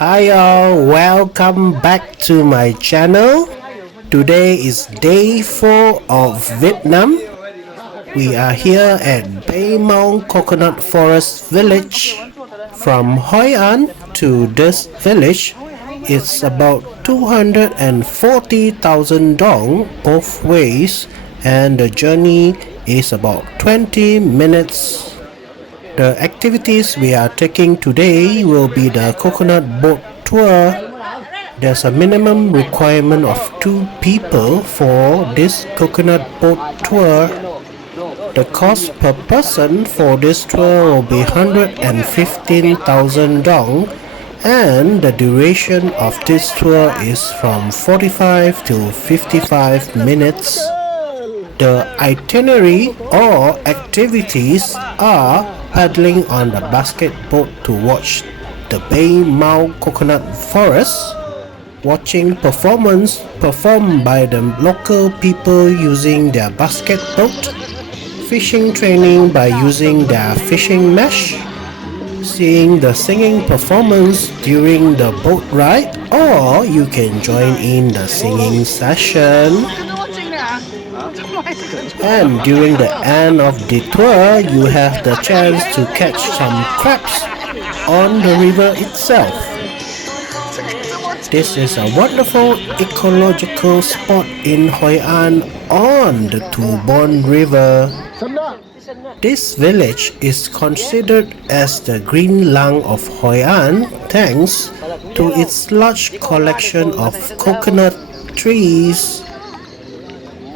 Hi all, welcome back to my channel. Today is day 4 of Vietnam. We are here at Banh Coconut Forest Village. From HoiAn to this village, it's about 240,000 dong both ways, and the journey is about 20 minutes. The activities we are taking today will be the coconut boat tour. There's a minimum requirement of 2 people for this coconut boat tour. The cost per person for this tour will be 115,000 dong, and the duration of this tour is from 45 to 55 minutes. The itinerary or activities are paddling on the basket boat to watch the Banh Coconut Forest, watching performance performed by the local people using their basket boat, fishing training by using their fishing mesh, seeing the singing performance during the boat ride, or you can join in the singing session. And during the end of the tour, you have the chance to catch some crabs on the river itself. This is a wonderful ecological spot in HoiAn on the Tu Bon River. This village is considered as the Green Lung of HoiAn thanks to its large collection of coconut trees.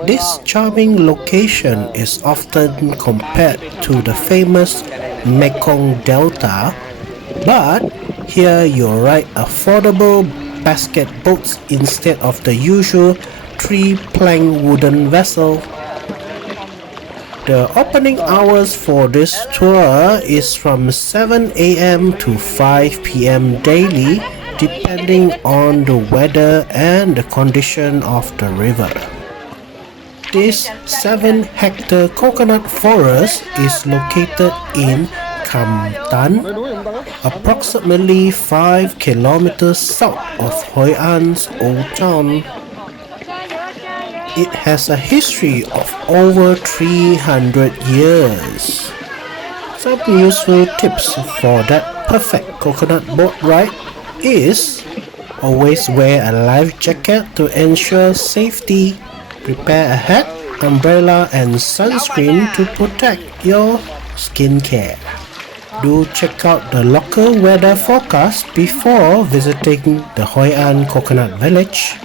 This charming location is often compared to the famous Mekong Delta, but here you'll ride affordable basket boats instead of the usual 3-plank wooden vessel. The opening hours for this tour is from 7 a.m. to 5 p.m. daily, depending on the weather and the condition of the river. This 7-hectare coconut forest is located in Khanh, approximately 5 kilometers south of HoiAn's Old Town. It has a history of over 300 years. Some useful tips for that perfect coconut boat ride is: always wear a life jacket to ensure safety. Prepare a hat, umbrella and sunscreen to protect your skincare. Do check out the local weather forecast before visiting the HoiAn Coconut Village.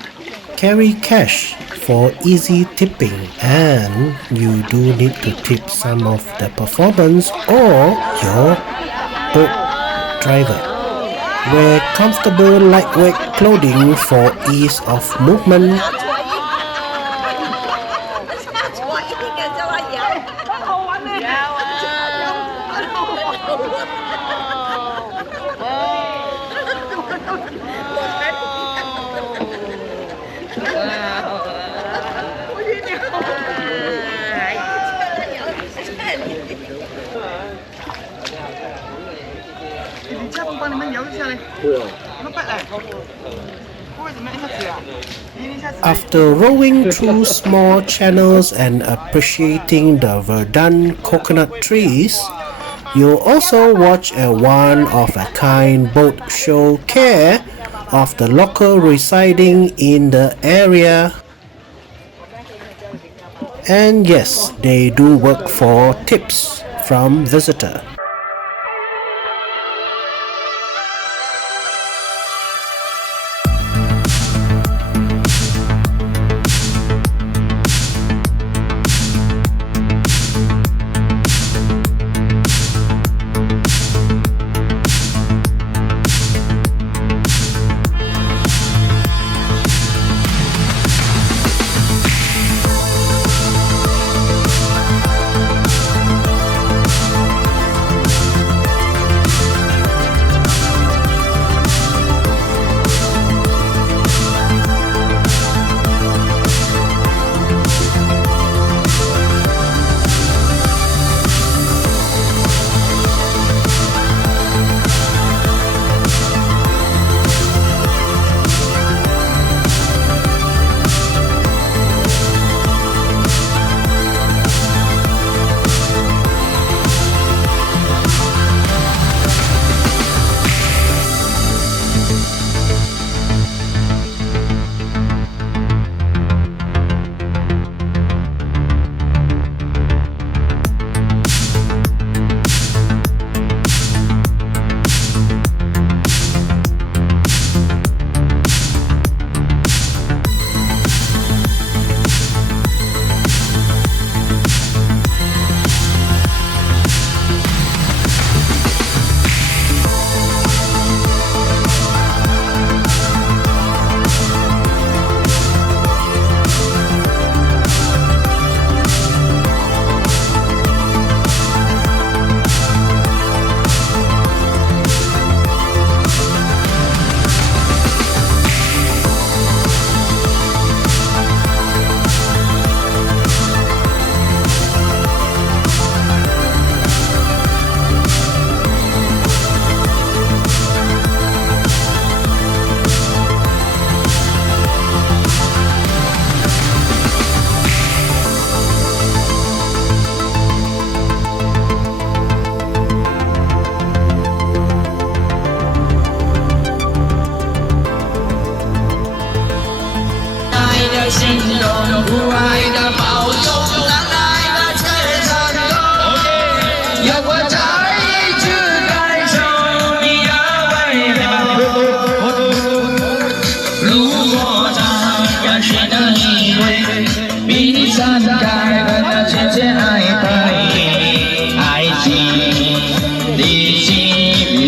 Carry cash for easy tipping, and you do need to tip some of the performance or your boat driver. Wear comfortable lightweight clothing for ease of movement. After rowing through small channels and appreciating the verdant coconut trees, you'll also watch a one-of-a-kind boat show care of the local residing in the area. And yes, they do work for tips from visitor.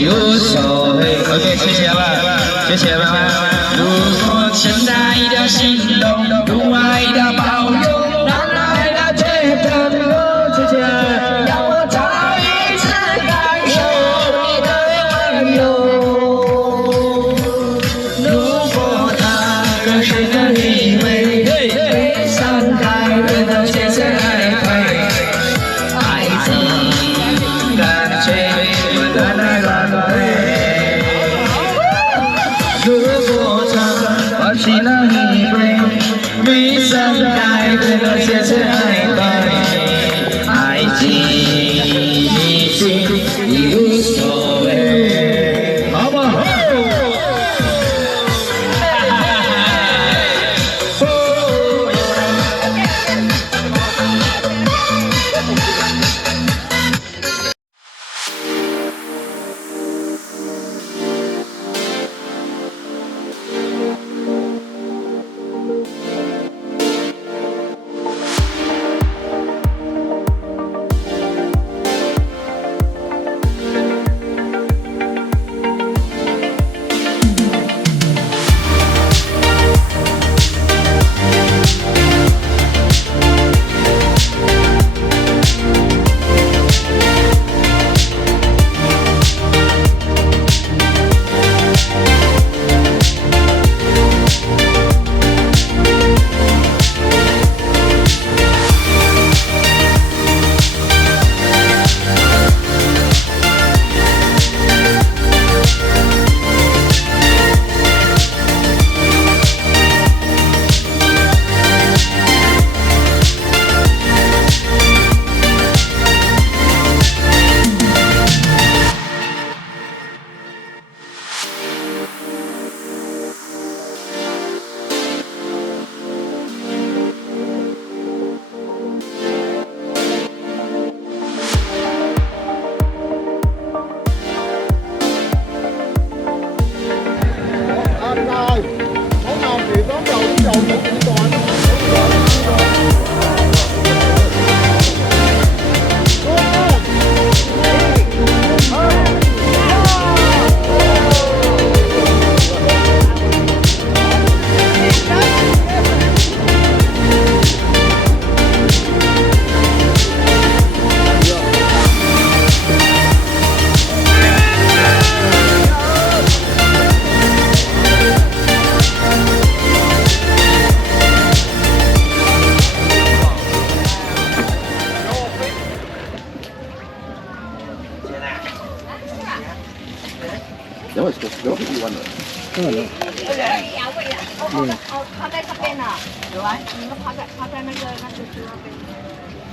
无所谓。OK， 谢谢了，谢谢了。如果现在的心动，如爱的抱拥，让爱的绝症我之间，让我再一次感受你的温柔。如果他更是个以为被伤害人的千千爱爱，爱情感觉乱来乱回。如果他放弃了以为被伤害人的千千爱爱，爱情已经已无所谓，好不好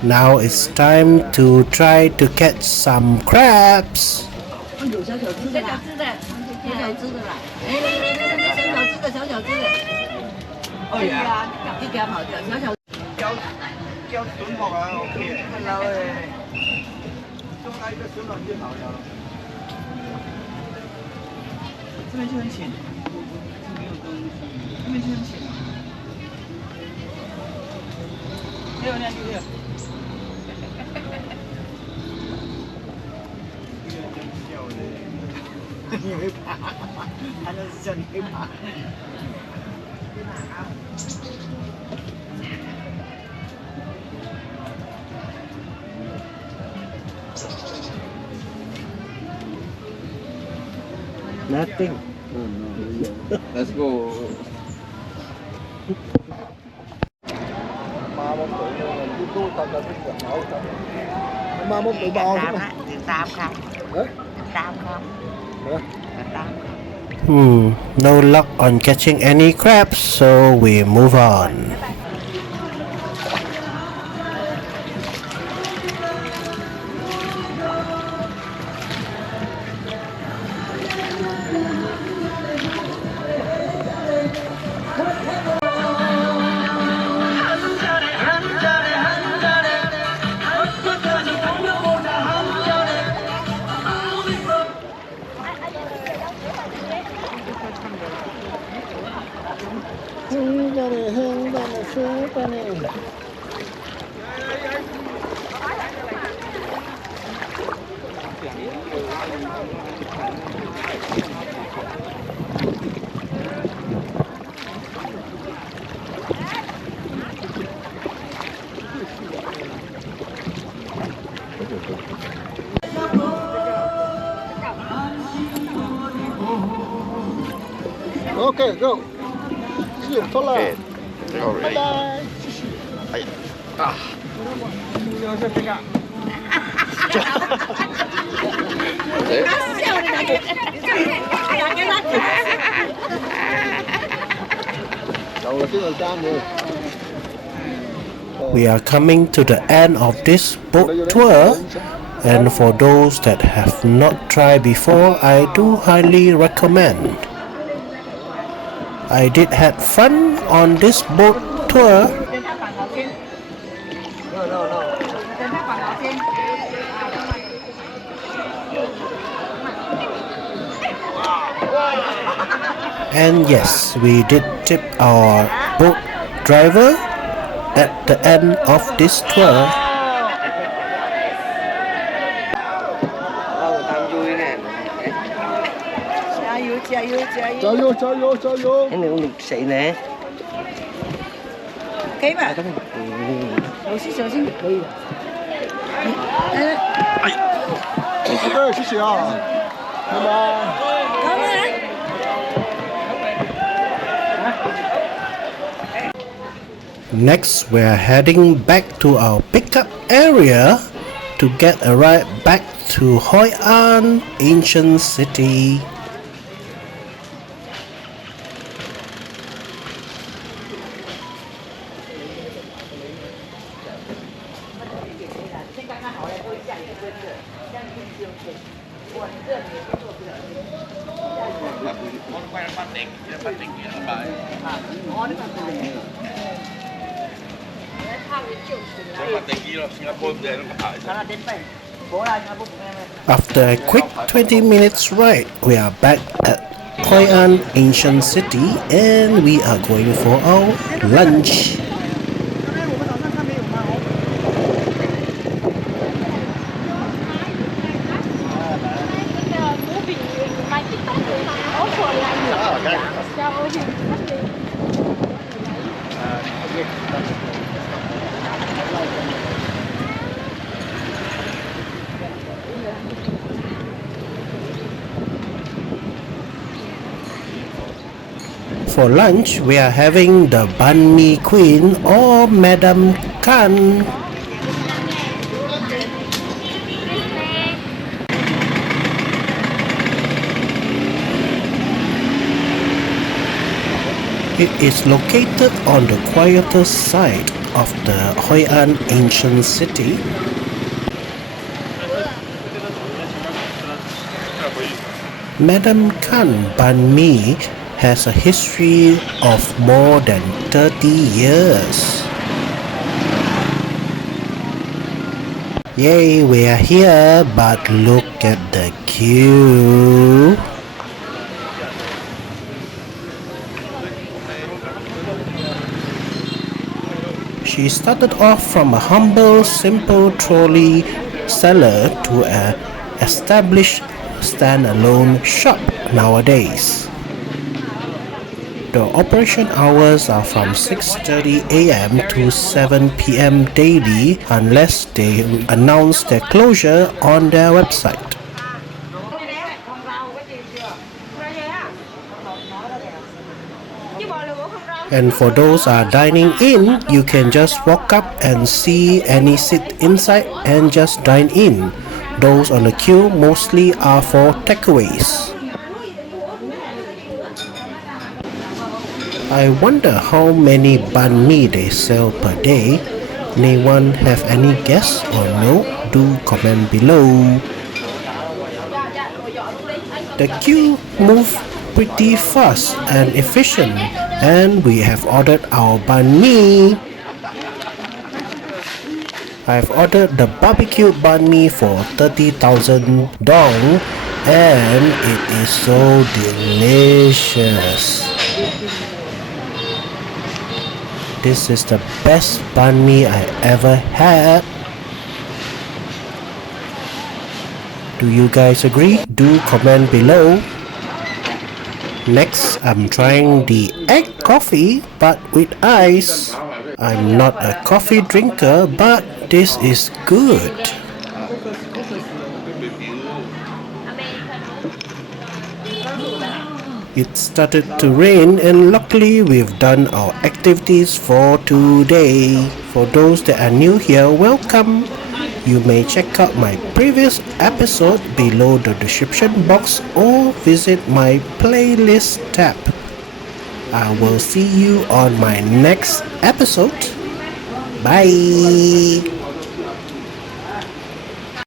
？Now it's time to try to catch some crabs. 有小小只的啦，小小只的啦，哎，小小只的，哎呀，一条好的，小小。叫笋殼啊 ，OK。Hello 誒，中間一個筍殼就好了。這邊就很淺，這沒有東西，這邊就很淺。沒有那個。你會怕？他那是叫你會怕。Nothing. Let's go. No luck on catching any crabs, so we move on. Okay, go. See you. Okay. Alright. Bye. Ay. Ah. We are coming to the end of this boat tour, and for those that have not tried before, I do highly recommend. I did have fun on this boat tour. And yes, we did tip our boat driver at the end of this tour. Cái này cũng được xịn nè. Kỹ mà.小心小心。OK，谢谢啊，拜拜。Cảm ơn anh. Next, we're heading back to our pickup area to get a ride back to HoiAn, ancient city. After a quick 20 minutes ride, we are back at HoiAn, ancient city, and we are going for our lunch. For lunch, we are having the Banh Mi Queen or Madam Khanh. It is located on the quieter side of the HoiAn ancient city. Madam Khanh Banh Mi has a history of more than 30 years. Yay, we are here, but look at the queue. She started off from a humble, simple trolley seller to an established standalone shop nowadays. The operation hours are from 6:30 a.m. to 7 p.m. daily unless they announce their closure on their website. And for those dining in, you can just walk up and see any seat inside and just dine in. Those on the queue mostly are for takeaways. I wonder how many banh mi they sell per day. Anyone have any guess or no? Do comment below. The queue moved pretty fast and efficient, and we have ordered our banh mi. I've ordered the barbecue banh mi for 30,000 dong, and it is so delicious. This is the best banh mi I ever had. Do you guys agree? Do comment below. Next, I'm trying the egg coffee but with ice. I'm not a coffee drinker, but this is good. It started to rain and luckily we've done our activities for today. For those that are new here, welcome. You may check out my previous episode below the description box or visit my playlist tab. I will see you on my next episode. Bye.